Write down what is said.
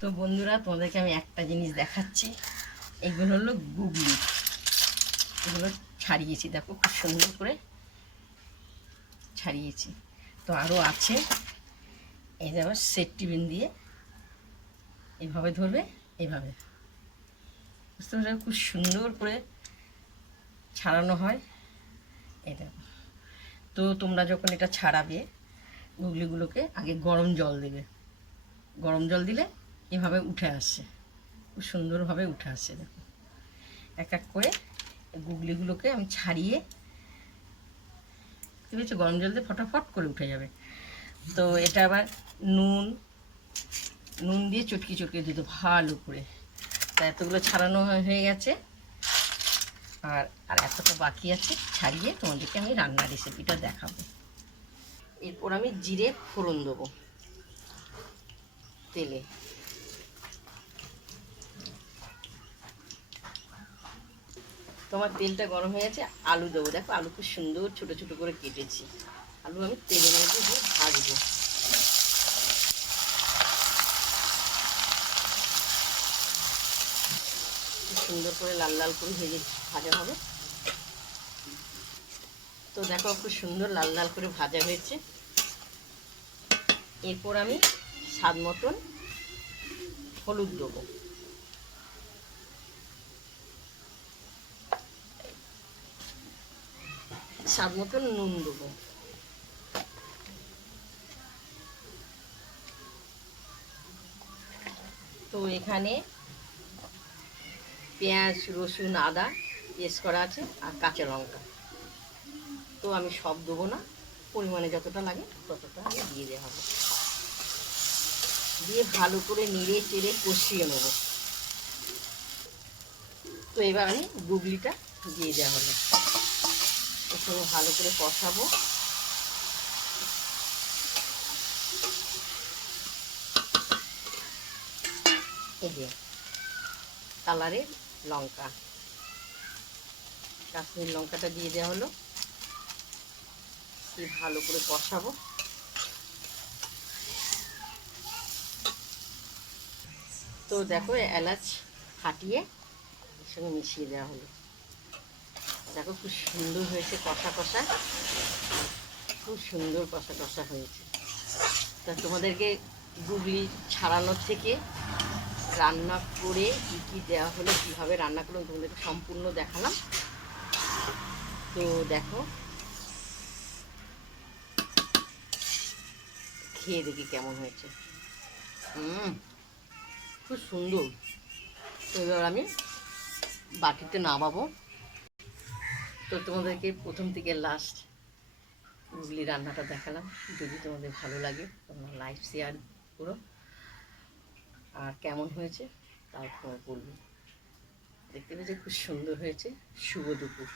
তো বন্ধুরা, তোমাদেরকে আমি একটা জিনিস দেখাচ্ছি। এগুলো হলো গুগলি। এগুলো ছাড়িয়েছি, দেখো খুব সুন্দর করে ছাড়িয়েছি। তো আরও আছে। এই যে আবার সেট টিফিন দিয়ে এইভাবে ধরবে, এইভাবে বুঝতে পারছো, খুব সুন্দর করে ছাড়ানো হয় এটা। তো তোমরা যখন এটা ছাড়াবে, গুগলিগুলোকে আগে গরম জল দেবে। গরম জল দিলে এভাবে উঠে আসছে, খুব সুন্দরভাবে উঠে আসছে। দেখো এক এক করে গুগলিগুলোকে আমি ছাড়িয়ে, ঠিক আছে, গরম জল দিয়ে ফটাফট করে উঠে যাবে। তো এটা আবার নুন নুন দিয়ে চটকি চটকে দিত ভালো করে। তা এতগুলো ছাড়ানো হয়ে গেছে, আর আর এতটা বাকি আছে। ছাড়িয়ে তোমাদেরকে আমি রান্নার রেসিপিটা দেখাবো। এরপর আমি জিরে ফোড়ন দেবো তেলে। তোমার তেলটা গরম হয়ে গেছে, আলু দেবো। দেখো আলু খুব সুন্দর ছোটো ছোটো করে কেটেছি। আলু আমি তেলের মধ্যে দিয়ে ভাজবো। খুব সুন্দর করে লাল লাল করে ভাজা হবে। তো দেখো খুব সুন্দর লাল লাল করে ভাজা হয়েছে। এরপর আমি স্বাদ মতন হলুদ দেবো। স্বাদ মতন নুন দেবো। তো এখানে পেঁয়াজ রসুন আদা পেস্ট করা আছে, আর কাঁচা লঙ্কা। তো আমি সব দেবো না, পরিমাণে যতটা লাগে ততটা আমি দিয়ে দেওয়া হবে। দিয়ে ভালো করে নেড়ে চেড়ে কষিয়ে নেবো। তো এবার আমি গুগলিটা দিয়ে দেওয়া হলো। এর সঙ্গে ভালো করে কষাবো। এই যে কালারের লঙ্কা, কাশ্মীর লঙ্কাটা দিয়ে দেওয়া হলো। দিয়ে ভালো করে কষাবো। তো দেখো এলাচ ফাটিয়ে এর সঙ্গে মিশিয়ে দেওয়া হলো। দেখো খুব সুন্দর হয়েছে কষা কষা, খুব সুন্দর কষা কষা হয়েছে। তা তোমাদেরকে গুগলি ছাড়ানোর থেকে রান্না করে কী কী দেওয়া হলো, কীভাবে রান্না করলাম তোমাদেরকে সম্পূর্ণ দেখালাম। তো দেখো খেয়ে দেখি কেমন হয়েছে। খুব সুন্দর। তো এবার আমি বাটিতে নামাবো। তো তোমাদেরকে প্রথম থেকে লাস্ট গুগলি রান্নাটা দেখালাম। যদি তোমাদের ভালো লাগে তোমরা লাইক শেয়ার করো, আর কেমন হয়েছে তাও তোমার বলবে। দেখতে পেয়েছে খুব সুন্দর হয়েছে। শুভ দুপুর।